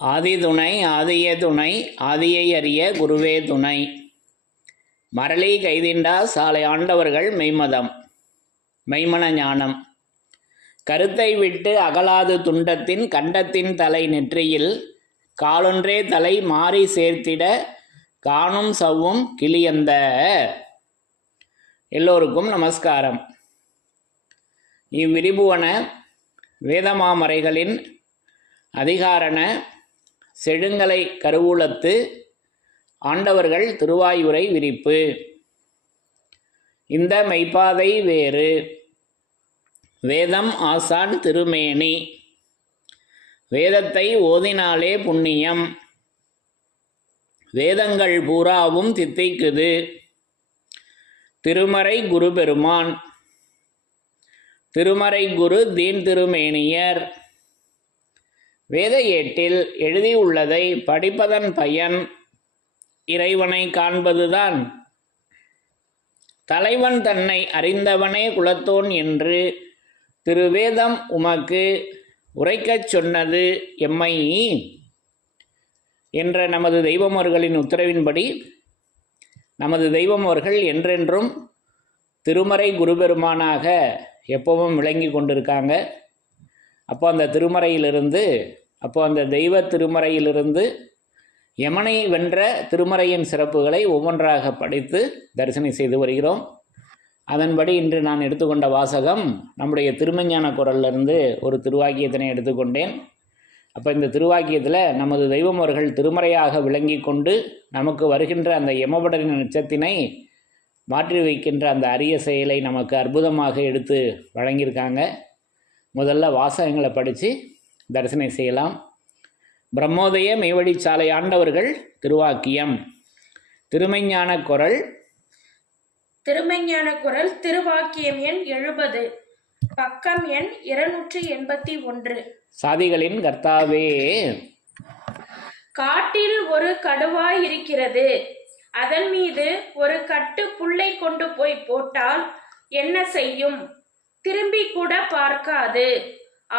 ஆதி துணை ஆதியே துணை ஆதியை அறிய குருவே துணை. மரளி கைதிண்டா சாலை ஆண்டவர்கள் மெய்மதம் மெய்மன ஞானம். கருத்தை விட்டு அகலாது துண்டத்தின் கண்டத்தின் தலை நெற்றியில் காலொன்றே தலை மாறி சேர்த்திட காணும் சவ்வும் கிளியந்த. எல்லோருக்கும் நமஸ்காரம். இவ்விரிபுவன வேதமாமறைகளின் அதிகாரண செழுங்கலை கருவூலத்து ஆண்டவர்கள் திருவாயுரை விரிப்பு. இந்த மெய்ப்பாதை வேறு வேதம் ஆசான் திருமேனி. வேதத்தை ஓதினாலே புண்ணியம். வேதங்கள் பூராவும் தித்திக்குது. திருமறை குரு பெருமான். திருமறை குரு தீன் திருமேனியர். வேத ஏட்டில் எழுதியுள்ளதை படிப்பதன் பயன் இறைவனை காண்பதுதான். தலைவன் தன்னை அறிந்தவனே குலத்தோன் என்று திருவேதம் உமக்கு உரைக்கச் சொன்னது எம்மை என்ற நமது தெய்வமோர்களின் உத்தரவின்படி நமது தெய்வமோர்கள் என்றென்றும் திருமறை குருபெருமானாக எப்பவும் விளங்கி கொண்டிருக்காங்க. அப்போ அந்த திருமறையிலிருந்து அந்த தெய்வ திருமறையிலிருந்து யமனை வென்ற திருமறையின் சிறப்புகளை ஒவ்வொன்றாக படித்து தரிசனம் செய்து வருகிறோம். அதன்படி இன்று நான் எடுத்துக்கொண்ட வாசகம் நம்முடைய திருமஞான குரலிலிருந்து ஒரு திருவாக்கியத்தினை எடுத்துக்கொண்டேன். அப்போ இந்த திருவாக்கியத்தில் நமது தெய்வமோர்கள் திருமறையாக விளங்கி கொண்டு நமக்கு வருகின்ற அந்த யமபடரின் நட்சத்தினை மாற்றி வைக்கின்ற அந்த அரிய செயலை நமக்கு அற்புதமாக எடுத்து வழங்கியிருக்காங்க. முதல்ல வாசகங்களை படித்து தரிசனம் செய்யலாம். பிரம்மோதய மெய்வழிச்சாலை ஆண்டவர்கள் திருவாக்கியம். திருமெஞ்ஞான குரல். திருமெஞ்ஞான குரல் திருவாக்கியம் எண் 70, பக்கம் எண் 281. சாதிகளின் கர்த்தாவே. காட்டில் ஒரு கடுவாய் இருக்கிறது. அதன் மீது ஒரு கட்டு புல்லை கொண்டு போய் போட்டால் என்ன செய்யும்? திரும்பி கூட பார்க்காது.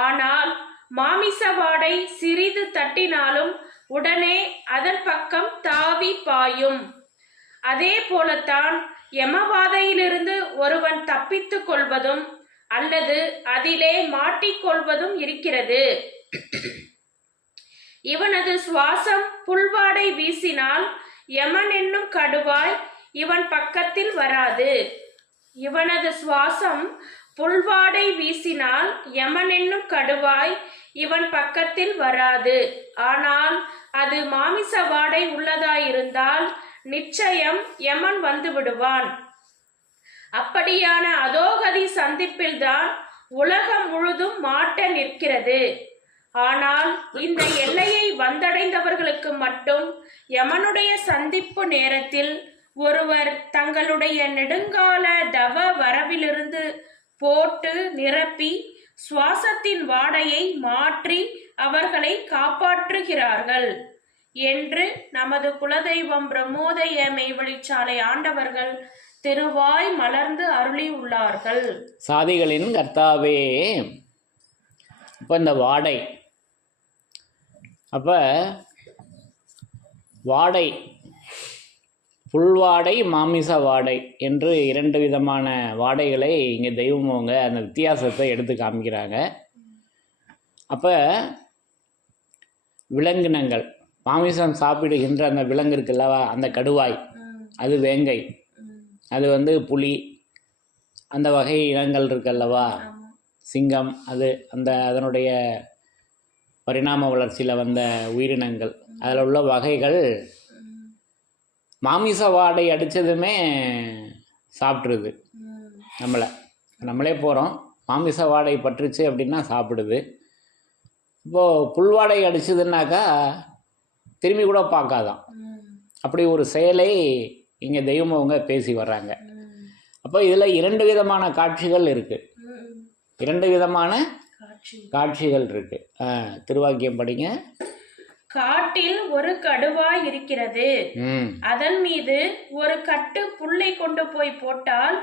ஆனால் மாமிச வாடை சிறிது தட்டினாலும் உடனே அதன் பக்கம் தாவி பாயும். அதே போலத்தான் யமவாதையிலிருந்து ஒருவன் தப்பித்து கொள்வதும் அல்லது அதிலே மாட்டிக்கொள்வதும் இருக்கிறது. இவனது சுவாசம் புல்வாடை வீசினால் யமன் என்னும் கடுவாய் இவன் பக்கத்தில் வராது. இவனது சுவாசம் புல்வாடை வீசினால் யமன் என்னும் கடுவாய் இவன் பக்கத்தில் வராது. ஆனால் அது மாமிச வாடை உள்ளதாயிருந்தால் நிச்சயம் யமன் வந்து விடுவான். அப்படியான அதோகதி சந்திப்பில்தான் உலகம் முழுதும் மாட்ட நிற்கிறது. ஆனால் இந்த எல்லையை வந்தடைந்தவர்களுக்கு மட்டும் யமனுடைய சந்திப்பு நேரத்தில் ஒருவர் தங்களுடைய நெடுங்கால தவ வரவிலிருந்து போட்டு நிரப்பி சுவாசத்தின் வாடையை மாற்றி அவர்களை காப்பாற்றுகிறார்கள் என்று நமது குலதெய்வம் பிரம்மோதய மெய்வழிச்சாலை ஆண்டவர்கள் திருவாய் மலர்ந்து அருளி உள்ளார்கள். சாதிகளின் கர்த்தாவே. இப்போ இந்த வாடை, அப்போ வாடை, புல்வாடை மாமிச வாடை என்று இரண்டு விதமான வாடைகளை இங்கே தெய்வமவங்க அந்த வித்தியாசத்தை எடுத்து காமிக்கிறாங்க. அப்போ விலங்கினங்கள், மாமிசம் சாப்பிடுகின்ற அந்த விலங்கு இருக்குல்லவா, அந்த கடுவாய், அது வேங்கை, அது புலி, அந்த வகை இனங்கள் இருக்கல்லவா, சிங்கம், அது அதனுடைய பரிணாம வளர்ச்சியில் வந்த உயிரினங்கள், அதில் உள்ள வகைகள் மாமிச வாடை அடித்ததுமே சாப்பிட்ருது. நம்மளே போகிறோம், மாமிச வாடை பற்றுச்சு அப்படின்னா சாப்பிடுது. இப்போது புல்வாடை அடிச்சதுன்னாக்கா திரும்பி கூட பார்க்காதான். அப்படி ஒரு செயலை இங்கே தெய்வமவங்க பேசி வர்றாங்க. அப்போ இதில் இரண்டு விதமான காட்சிகள் இருக்குது. இரண்டு விதமான காட்சிகள் இருக்குது. திருவாக்கியம் படிங்க. காட்டில் ஒரு கடுவாய் இருக்கிறது. ம் அதன் மீது ஒரு கட்டு புல்லை கொண்டு போய் போட்டால்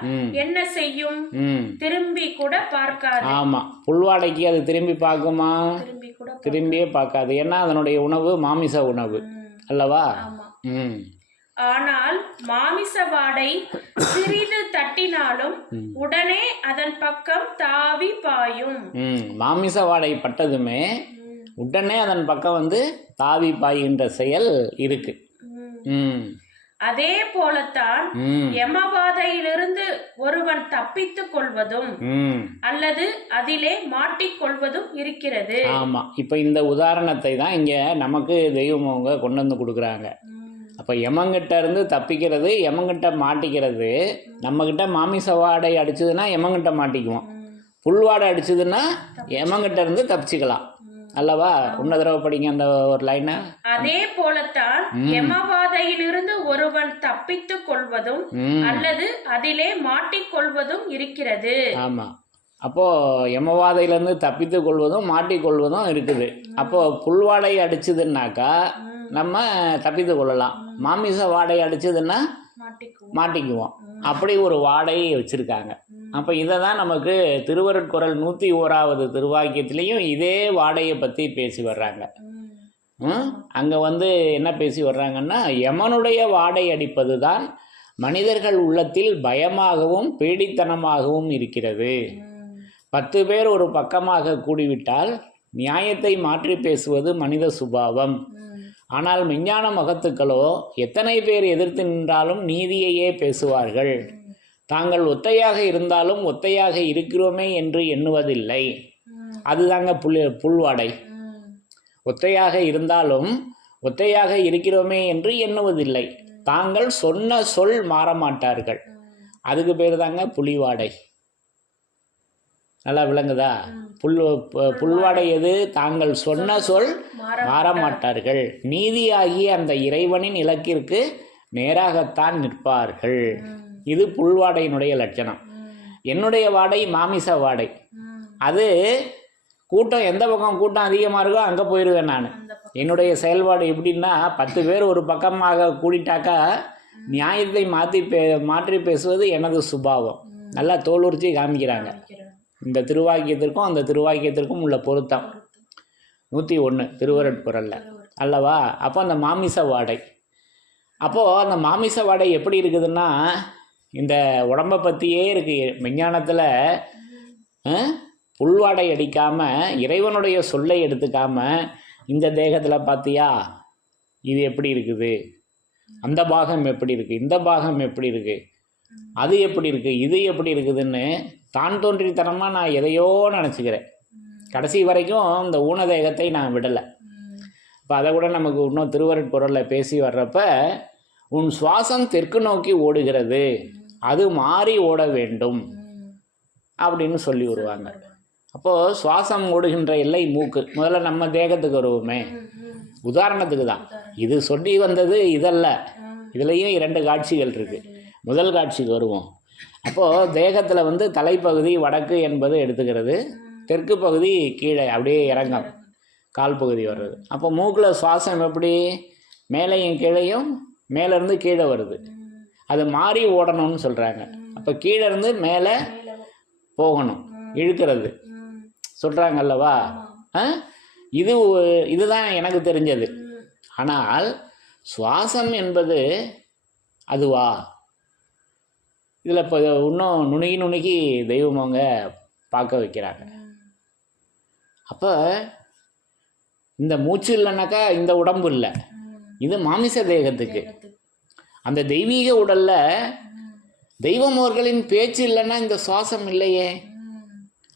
என்ன செய்யும்? ம் திரும்பி கூட பார்க்காது. ஆமாம், புல்வாடைக்கு அது திரும்பி பார்க்குமா? திரும்பி கூட திரும்பியே பார்க்காது. ஏன்னா அதனுடைய உணவு மாமிச உணவு அல்லவா? ஆமா. ம் ஆனால் மாமிச வாடை சிறிது தட்டினாலும் உடனே அதன் பக்கம் தாவி பாயும். மாமிச வாடை பட்டதுமே உடனே அதன் பக்கம் வந்து தாவி பாய்கின்ற செயல் இருக்கு. அதே போலத்தான் யமபாதையிலிருந்து ஒருவன் தப்பித்துக் கொள்வதும் அல்லது அதிலே மாட்டிக்கொள்வதும் இருக்கிறது. ஆமா, இப்ப இந்த உதாரணத்தை தான் இங்க நமக்கு தெய்வம் அவங்க கொண்டு வந்து கொடுக்குறாங்க. அப்ப யமங்கிட்ட இருந்து தப்பிக்கிறது, யமங்கிட்ட மாட்டிக்கிறது. நம்ம கிட்ட மாமிச வாடை அடிச்சதுன்னா யமங்கிட்ட மாட்டிக்குவோம், புல்வாடை அடிச்சதுன்னா யமங்கிட்ட இருந்து தப்பிச்சுக்கலாம் அல்லவா? உன்ன தடவை படிங்க அந்த ஒரு லைனை. அதே போலத்தான் யமபாதையிலிருந்து ஒருவன் தப்பித்துக் கொள்வதும் அல்லது அதிலே மாட்டிக்கொள்வதும் இருக்கிறது. ஆமா, அப்போ யமவாதையிலிருந்து தப்பித்துக் கொள்வதும் மாட்டிக்கொள்வதும் இருக்குது. அப்போ புல்வாடை அடிச்சதுன்னாக்கா நம்ம தப்பித்து கொள்ளலாம், மாமிச வாடை அடிச்சதுன்னா மாட்டிக்குவோம். அப்படி ஒரு வாடையை வச்சிருக்காங்க. அப்போ இதை தான் நமக்கு திருவருட்குறள் 101வது திருவாக்கியத்திலையும் இதே வாடையை பற்றி பேசி வர்றாங்க. அங்கே வந்து என்ன பேசி வர்றாங்கன்னா, யமனுடைய வாடை அடிப்பது தான் மனிதர்கள் உள்ளத்தில் பயமாகவும் பேடித்தனமாகவும் இருக்கிறது. 10 பேர் ஒரு பக்கமாக கூடிவிட்டால் நியாயத்தை மாற்றி பேசுவது மனித சுபாவம். ஆனால் விஞ்ஞான மகத்துக்களோ எத்தனை பேர் எதிர்த்து நின்றாலும் நீதியையே பேசுவார்கள். தாங்கள் ஒத்தையாக இருந்தாலும் ஒத்தையாக இருக்கிறோமே என்று எண்ணுவதில்லை. அதுதாங்க புல்வாடை. ஒத்தையாக இருந்தாலும் ஒத்தையாக இருக்கிறோமே என்று எண்ணுவதில்லை. தாங்கள் சொன்ன சொல் மாறமாட்டார்கள். அதுக்கு பேர் தாங்க புலிவாடை. நல்லா விளங்குதா? புல்வாடை எது? தாங்கள் சொன்ன சொல் மாறமாட்டார்கள். நீதியாகிய அந்த இறைவனின் இலக்கிற்கு நேராகத்தான் நிற்பார்கள். இது புல்வாடையினுடைய லட்சணம். என்னுடைய வாடை மாமிச வாடை. அது கூட்டம் எந்த பக்கம் கூட்டம் அதிகமாக இருக்கோ அங்கே போயிடுவேன் நான். என்னுடைய செயல்பாடு எப்படின்னா, 10 பேர் ஒரு பக்கமாக கூடிட்டாக்கா நியாயத்தை மாற்றி பேசுவது எனது சுபாவம். நல்லா தோலுரிச்சி காமிக்கிறாங்க. இந்த திருவாக்கியத்திற்கும் அந்த திருவாக்கியத்திற்கும் உள்ள பொருத்தம் 101 திருவருட்குறல்ல அல்லவா? அப்போ அந்த மாமிச வாடை, அப்போது அந்த மாமிச வாடை எப்படி இருக்குதுன்னா, இந்த உடம்பை பற்றியே இருக்குது. விஞ்ஞானத்தில் புல்வாடை அடிக்காமல் இறைவனுடைய சொல்லை எடுத்துக்காமல் இந்த தேகத்தில் பார்த்தியா இது எப்படி இருக்குது, அந்த பாகம் எப்படி இருக்குது, இந்த பாகம் எப்படி இருக்குது, அது எப்படி இருக்குது, இது எப்படி இருக்குதுன்னு தான் தோன்றித்தனமாக நான் எதையோ நினச்சிக்கிறேன். கடைசி வரைக்கும் இந்த ஊனதேகத்தை நான் விடலை. இப்போ அதை கூட நமக்கு இன்னும் திருவருட்குறளில் பேசி வர்றப்ப, உன் சுவாசம் தெற்கு நோக்கி ஓடுகிறது, அது மாறி ஓட வேண்டும் அப்படின்னு சொல்லி வருவாங்க. அப்போது சுவாசம் ஓடுகின்ற எல்லை மூக்கு. முதல்ல நம்ம தேகத்துக்கு வருவோமே, உதாரணத்துக்கு தான் இது சொல்லி வந்தது. இதல்ல, இதுலேயும் 2 காட்சிகள் இருக்குது. முதல் காட்சிக்கு வருவோம். அப்போது தேகத்தில் வந்து தலைப்பகுதி வடக்கு என்பது எடுத்துக்கிறது, தெற்கு பகுதி கீழே அப்படியே இறங்கம் கால் பகுதி வர்றது. அப்போ மூக்கில் சுவாசம் எப்படி மேலேயும் கீழேயும் மேலேருந்து கீழே வருது, அது மாறி ஓடணும்னு சொல்கிறாங்க. அப்போ கீழேருந்து மேலே போகணும், இழுக்கிறது சொல்கிறாங்கல்லவா? இதுதான் எனக்கு தெரிஞ்சது. ஆனால் சுவாசம் என்பது அதுவா? இதில் இப்போ இன்னும் நுணுகி தெய்வமவங்க பார்க்க வைக்கிறாங்க. அப்போ இந்த மூச்சு இல்லைனாக்கா இந்த உடம்பு இல்லை, இது மாமிச தேகத்துக்கு. அந்த தெய்வீக உடலில் தெய்வம் அவர்களின் பேச்சு இல்லைன்னா இந்த சுவாசம் இல்லையே.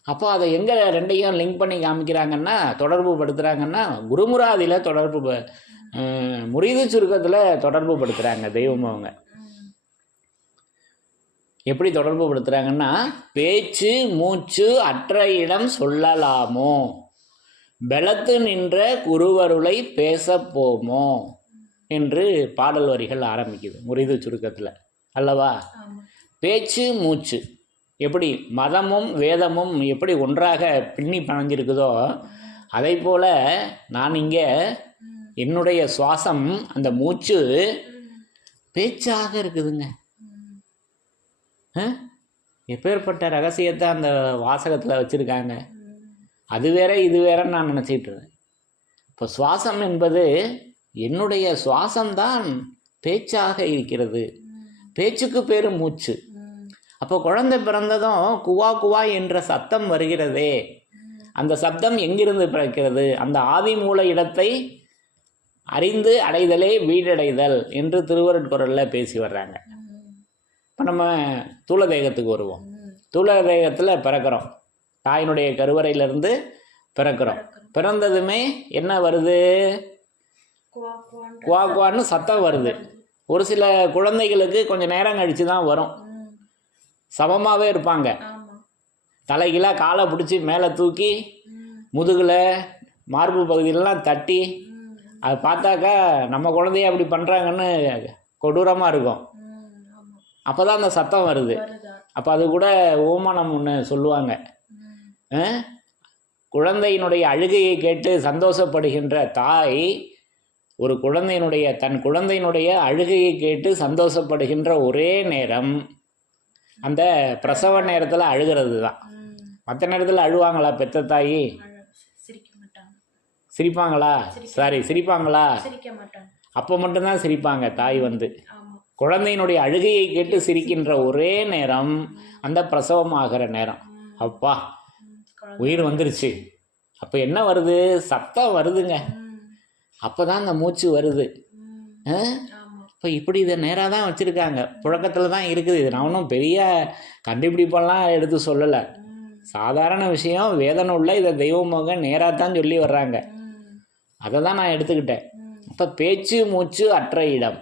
அப்போ அதை எங்கே ரெண்டையும் லிங்க் பண்ணி காமிக்கிறாங்கன்னா, தொடர்பு படுத்துகிறாங்கன்னா, குருமுராதியில் தொடர்பு, முரீது சுருக்கத்தில் தொடர்பு படுத்துகிறாங்க தெய்வம் அவங்க. எப்படி தொடர்பு படுத்துகிறாங்கன்னா, பேச்சு மூச்சு அற்ற இடம் சொல்லலாமோ, பெலத்து நின்ற குருவருளை பேசப்போமோ என்று பாடல் வரிகள் ஆரம்பிக்குது முரீது சுருக்கத்தில் அல்லவா? பேச்சு மூச்சு எப்படி மதமும் வேதமும் எப்படி ஒன்றாக பின்னி பணஞ்சிருக்குதோ, அதை போல் நான் இங்கே என்னுடைய சுவாசம் அந்த மூச்சு பேச்சாக இருக்குதுங்க. எப்பேற்பட்ட ரகசியத்தை அந்த வாசகத்தில் வச்சுருக்காங்க. அது வேற இது வேறன்னு நான் நினச்சிட்டு இருந்தேன். இப்போ சுவாசம் என்பது என்னுடைய சுவாசம்தான் பேச்சாக இருக்கிறது. பேச்சுக்கு பேர் மூச்சு. அப்போ குழந்தை பிறந்ததும் குவா குவா என்ற சத்தம் வருகிறதே, அந்த சப்தம் எங்கிருந்து பிறக்கிறது? அந்த ஆதி மூல இடத்தை அறிந்து அடைதலே வீடடைதல் என்று திருவருட்குறளில் பேசி வர்றாங்க. இப்போ நம்ம தூள தேகத்துக்கு வருவோம். தூள தேகத்தில் பிறக்கிறோம், தாயினுடைய கருவறையிலிருந்து பிறக்கிறோம். பிறந்ததுமே என்ன வருது? குவா குவான்னு சத்தம் வருது. ஒரு சில குழந்தைகளுக்கு கொஞ்சம் நேரம் கழித்து தான் வரும். சமமாகவே இருப்பாங்க. தலைகீழாக காலை பிடிச்சி மேலே தூக்கி முதுகில் மார்பு பகுதியிலலாம் தட்டி, அதை பார்த்தாக்கா நம்ம குழந்தைய அப்படி பண்ணுறாங்கன்னு கொடூரமாக இருக்கும். அப்போ தான் அந்த சத்தம் வருது. அப்போ அது கூட ஓமானம் ஒன்று சொல்லுவாங்க. குழந்தையினுடைய அழுகையை கேட்டு சந்தோஷப்படுகின்ற தாய் ஒரு தன் குழந்தையினுடைய அழுகையை கேட்டு சந்தோஷப்படுகின்ற ஒரே நேரம் அந்த பிரசவ நேரத்தில் அழுகிறது தான். மற்ற நேரத்தில் அழுவாங்களா பெற்ற தாய்? சிரிப்பாங்களா? சிரிப்பாங்களா? அப்போ மட்டும்தான் சிரிப்பாங்க தாய். குழந்தையினுடைய அழுகையை கேட்டு சிரிக்கின்ற ஒரே நேரம் அந்த பிரசவம் ஆகிற நேரம். அப்பா உயிர் வந்துருச்சு. அப்போ என்ன வருது? சத்தம் வருதுங்க. அப்போ தான் அந்த மூச்சு வருது. இப்போ இப்படி இதை நேராக தான் வச்சுருக்காங்க, புழக்கத்தில் தான் இருக்குது. இது நான் ஒன்றும் பெரிய கண்டுபிடிப்பெல்லாம் எடுத்து சொல்லலை, சாதாரண விஷயம். வேதனூல்ல இதை தெய்வமாக நேராக தான் சொல்லி வர்றாங்க. அதை தான் நான் எடுத்துக்கிட்டேன். அப்போ பேச்சு மூச்சு அற்ற இடம்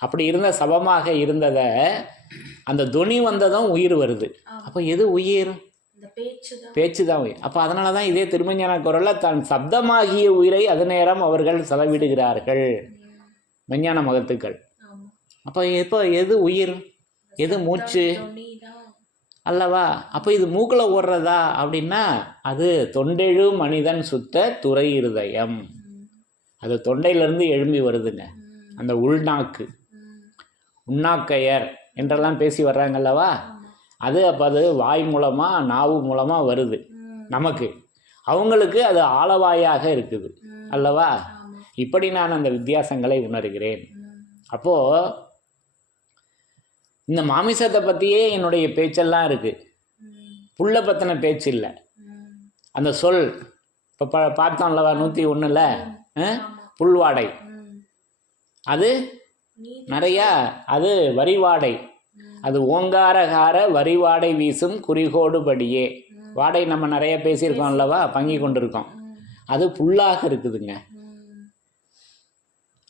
அப்படி இருந்த சபமாக இருந்ததை அந்த துணி வந்ததும் உயிர் வருது. அப்போ எது உயிர்? பேச்சு தான் உயிர். அப்போ அதனால தான் இதே திருமஞான குரலில் தன் சப்தமாகிய உயிரை அது நேரம் அவர்கள் செலவிடுகிறார்கள் விஞ்ஞான மகத்துக்கள். அப்போ இப்போ எது உயிர், எது மூச்சு அல்லவா? அப்போ இது மூக்கில் ஓடுறதா அப்படின்னா அது தொண்டெழு மனிதன் சுத்த துறை இருதயம். அது தொண்டையிலேருந்து எழும்பி வருதுங்க. அந்த உள்நாக்கு, உண்ணாக்கையர் என்றெல்லாம் பேசி வர்றாங்கல்லவா, அது அப்போ அது வாய் மூலமாக நாவு மூலமாக வருது நமக்கு. அவங்களுக்கு அது ஆளவாயாக இருக்குது அல்லவா? இப்படி நான் அந்த வித்தியாசங்களை உணர்கிறேன். அப்போது இந்த மாமிசத்தை பற்றியே என்னுடைய பேச்செல்லாம் இருக்குது. புல்லை பற்றின பேச்சு இல்லை. அந்த சொல் இப்போ பார்த்தோம்லவா 101 புல்வாடை, அது நிறையா, அது வரிவாடை, அது ஓங்காரகார வரிவாடை வீசும் குறிகோடு படியே. வாடை நம்ம நிறைய பேசியிருக்கோம் அல்லவா, பங்கி கொண்டிருக்கோம். அது புல்லாக இருக்குதுங்க.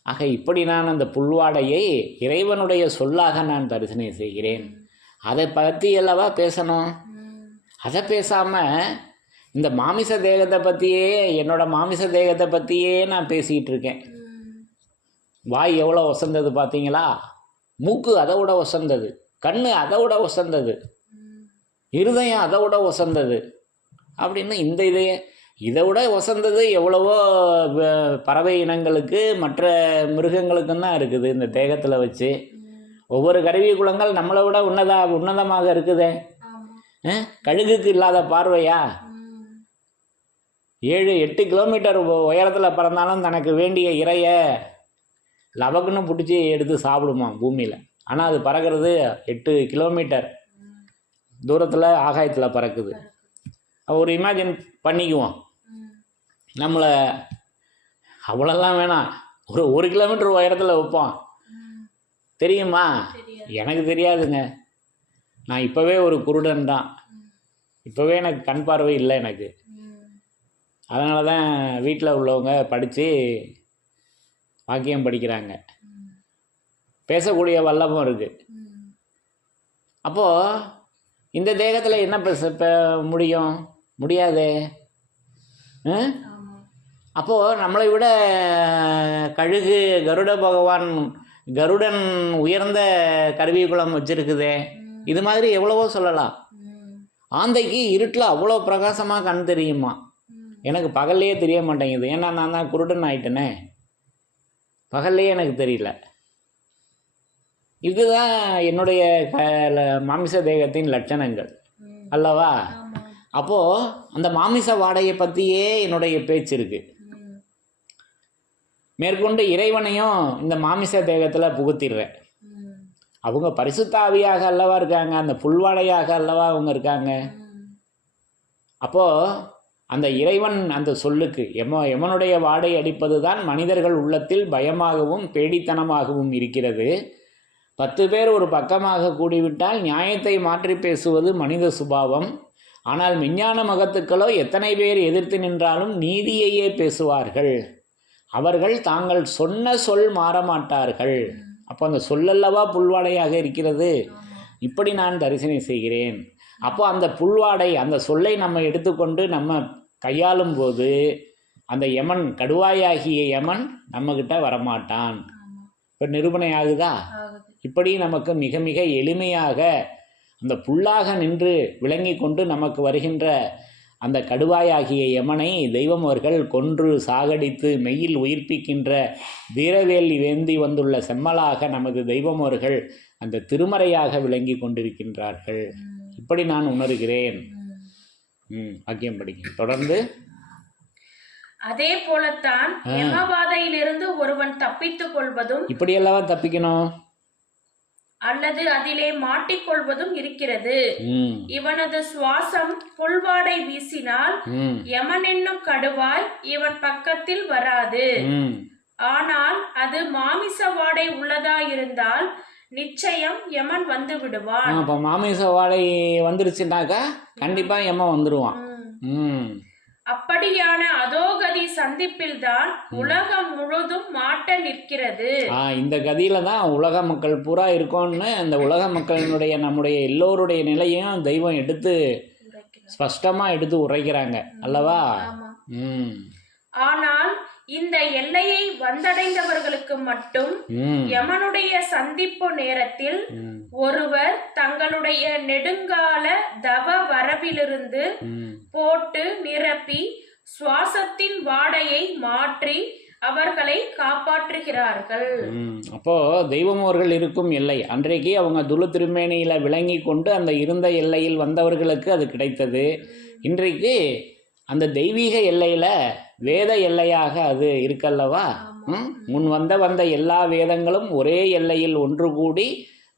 ஆக இப்படி நான் அந்த புல்வாடையை இறைவனுடைய சொல்லாக நான் தரிசனை செய்கிறேன். அதை பற்றி அல்லவா பேசணும். அதை பேசாமல் இந்த மாமிச தேகத்தை பற்றியே, என்னோட மாமிச தேகத்தை பற்றியே நான் பேசிக்கிட்டு இருக்கேன். வாய் எவ்வளோ வசந்தது பார்த்தீங்களா? மூக்கு அதை விட வசந்தது, கண்ணு அதை விட வசந்தது, இருதயம் அதை விட வசந்தது அப்படின்னு இந்த இதை விட வசந்தது எவ்வளவோ பறவை இனங்களுக்கு மற்ற மிருகங்களுக்கும் தான் இருக்குது. இந்த தேகத்தில் வச்சு ஒவ்வொரு கருவி குலங்கள் நம்மளை விட உன்னதமாக இருக்குதே. கழுகுக்கு இல்லாத பார்வையா? 7-8 கிலோமீட்டர் உயரத்தில் பறந்தாலும் தனக்கு வேண்டிய இறைய லபக்குன்னு பிடிச்சி எடுத்து சாப்பிடுமா பூமியில். ஆனால் அது பறக்கிறது 8 கிலோமீட்டர் தூரத்தில் ஆகாயத்தில் பறக்குது. ஒரு இமேஜின் பண்ணிக்குவோம். நம்மளை அவ்வளோலாம் வேணாம், ஒரு கிலோமீட்டர் உயரத்தில் வைப்போம். தெரியுமா? எனக்கு தெரியாதுங்க. நான் இப்போவே ஒரு குருடன் தான். இப்போவே எனக்கு கண் பார்வை இல்லை எனக்கு. அதனால தான் வீட்டில் உள்ளவங்க படித்து வாக்கியம் படிக்கிறாங்க, பேசக்கூடிய வல்லமும் இருக்குது. அப்போது இந்த தேகத்தில் என்ன பேச முடியும்? முடியாதே. அப்போது நம்மளை விட கழுகு, கருட பகவான், கருடன் உயர்ந்த கருவிக்குளம் வச்சுருக்குதே. இது மாதிரி எவ்வளவோ சொல்லலாம். ஆந்தைக்கு இருட்டில் அவ்வளோ பிரகாசமாக கண் தெரியுமா? எனக்கு பகல்லையே தெரிய மாட்டேங்குது. ஏன்னா நான் தான் குருடன் ஆயிட்டேனே. பகல்லையே எனக்கு தெரியல. இதுதான் என்னுடைய மாமிச தேகத்தின் லட்சணங்கள் அல்லவா? அப்போது அந்த மாமிச வாடையை பற்றியே என்னுடைய பேச்சு இருக்குது. மேற்கொண்டு இறைவனையும் இந்த மாமிச தேகத்தில் புகுத்திடுறேன். அவங்க பரிசுத்தாவியாக அல்லவா இருக்காங்க, அந்த புல்வாடையாக அல்லவா அவங்க இருக்காங்க. அப்போது அந்த இறைவன் அந்த சொல்லுக்கு எமனுடைய வாடை அடிப்பது தான் மனிதர்கள் உள்ளத்தில் பயமாகவும் பேடித்தனமாகவும் இருக்கிறது. 10 பேர் ஒரு பக்கமாக கூடிவிட்டால் நியாயத்தை மாற்றி பேசுவது மனித சுபாவம். ஆனால் விஞ்ஞான மகத்துக்களோ எத்தனை பேர் எதிர்த்து நின்றாலும் நீதியையே பேசுவார்கள். அவர்கள் தாங்கள் சொன்ன சொல் மாறமாட்டார்கள். அப்போ அந்த சொல்லல்லவா புல்வாடையாக இருக்கிறது. இப்படி நான் தரிசனை செய்கிறேன். அப்போ அந்த புல்வாடை, அந்த சொல்லை நம்ம எடுத்துக்கொண்டு நம்ம கையாளும் போது அந்த யமன், கடுவாயாகிய யமன் நம்மக்கிட்ட வரமாட்டான். இப்போ நிரூபணை ஆகுதா? இப்படி நமக்கு மிக மிக எளிமையாக அந்த புல்லாக நின்று விளங்கி கொண்டு நமக்கு வருகின்ற அந்த கடுவாயாகிய யமனை தெய்வம் அவர்கள் கொன்று சாகடித்து மெய்யில் உயிர்ப்பிக்கின்ற வீரவேலி வேந்தி வந்துள்ள செம்மலாக நமது தெய்வம் அவர்கள் அந்த திருமறையாக விளங்கி கொண்டிருக்கின்றார்கள். இப்படி நான் உணர்கிறேன். வாக்கியம் படிக்க தொடர்ந்து. அதே போலத்தான் யமபாதையிலிருந்து ஒருவன் தப்பித்துக் கொள்வதும், இப்படியெல்லாம் தப்பிக்கணும் அல்லது அதிலே மாட்டிக்கொள்வதும் இருக்கிறது. இவனது சுவாசம் புல்வாடை வீசினால் யமன் என்னும் கடுவாய் இவன் பக்கத்தில் வராது. ஆனால் அது மாமிச வாடை உள்ளதாயிருந்தால் நிச்சயம் யமன் வந்து விடுவான். இப்போ மாமிச வாடை வந்துருச்சுனாக்கா கண்டிப்பா யமன் வந்துடுவான். அப்படியான அதோகதி சந்திப்பில் தான் உலகம் முழுதும் மாட்ட நிற்கிறது. இந்த கதியில தான் உலக மக்கள் பூரா இருக்கோம்னு அந்த உலக மக்களினுடைய நம்முடைய எல்லோருடைய நிலையும் தெய்வம் எடுத்து ஸ்பஷ்டமா எடுத்து உரைக்கிறாங்க அல்லவா? ஆனால் இந்த எல்லையை வந்தடைந்தவர்களுக்கு மட்டும் யமனுடைய சந்திப்பு நேரத்தில் ஒருவர் தங்களுடைய நெடுங்கால தவ வரவிலிருந்து போட்டு நிரப்பி சுவாசத்தின் வாடையை மாற்றி அவர்களை காப்பாற்றுகிறார்கள். அப்போ தெய்வம் அவர்கள் இருக்கும் எல்லை அன்றைக்கு அவங்க துளு திருமேனியில விளங்கி கொண்டு அந்த இருந்த எல்லையில் வந்தவர்களுக்கு அது கிடைத்தது. இன்றைக்கு அந்த தெய்வீக எல்லையில வேத எல்லையாக அது இருக்கல்லவா? முன் வந்த எல்லா வேதங்களும் ஒரே எல்லையில் ஒன்று கூடி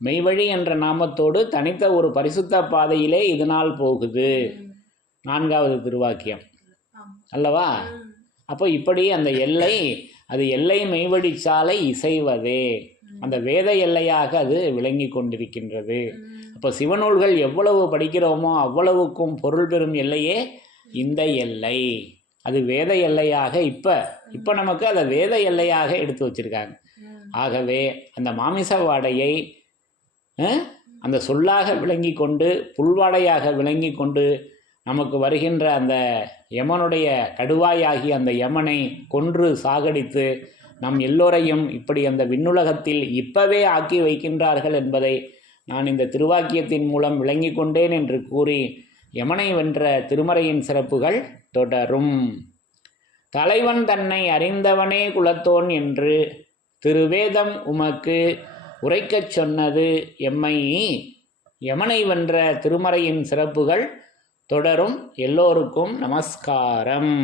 மெய்வழி என்ற நாமத்தோடு தனித்த ஒரு பரிசுத்த பாதையிலே இதனால் போகுது. 4வது திருவாக்கியம் அல்லவா? அப்போ இப்படி அந்த எல்லை, அது எல்லை மெய்வழி சாலை இசைவதே அந்த வேத எல்லையாக அது விளங்கி கொண்டிருக்கின்றது. அப்போ சிவநூல்கள் எவ்வளவு படிக்கிறோமோ அவ்வளவுக்கும் பொருள் பெறும் எல்லையே இந்த எல்லை. அது வேத எல்லையாக இப்போ நமக்கு அதை வேத எல்லையாக எடுத்து வச்சிருக்காங்க. ஆகவே அந்த மாமிச வாடையை அந்த சொல்லாக விளங்கி கொண்டு புல்வாடையாக விளங்கி கொண்டு நமக்கு வருகின்ற அந்த யமனுடைய கடுவாயாகி அந்த யமனை கொன்று சாகடித்து நம் எல்லோரையும் இப்படி அந்த விண்ணுலகத்தில் இப்பவே ஆக்கி வைக்கின்றார்கள் என்பதை நான் இந்த திருவாக்கியத்தின் மூலம் விளங்கி கொண்டேன் என்று கூறி யமனை வென்ற திருமறையின் சிறப்புகள் தொடரும். தலைவன் தன்னை அறிந்தவனே குலத்தோன் என்று திருவேதம் உமக்கு உரைக்கச் சொன்னது எம்மை. யமனை வென்ற திருமறையின் சிறப்புகள் தொடரும். எல்லோருக்கும் நமஸ்காரம்.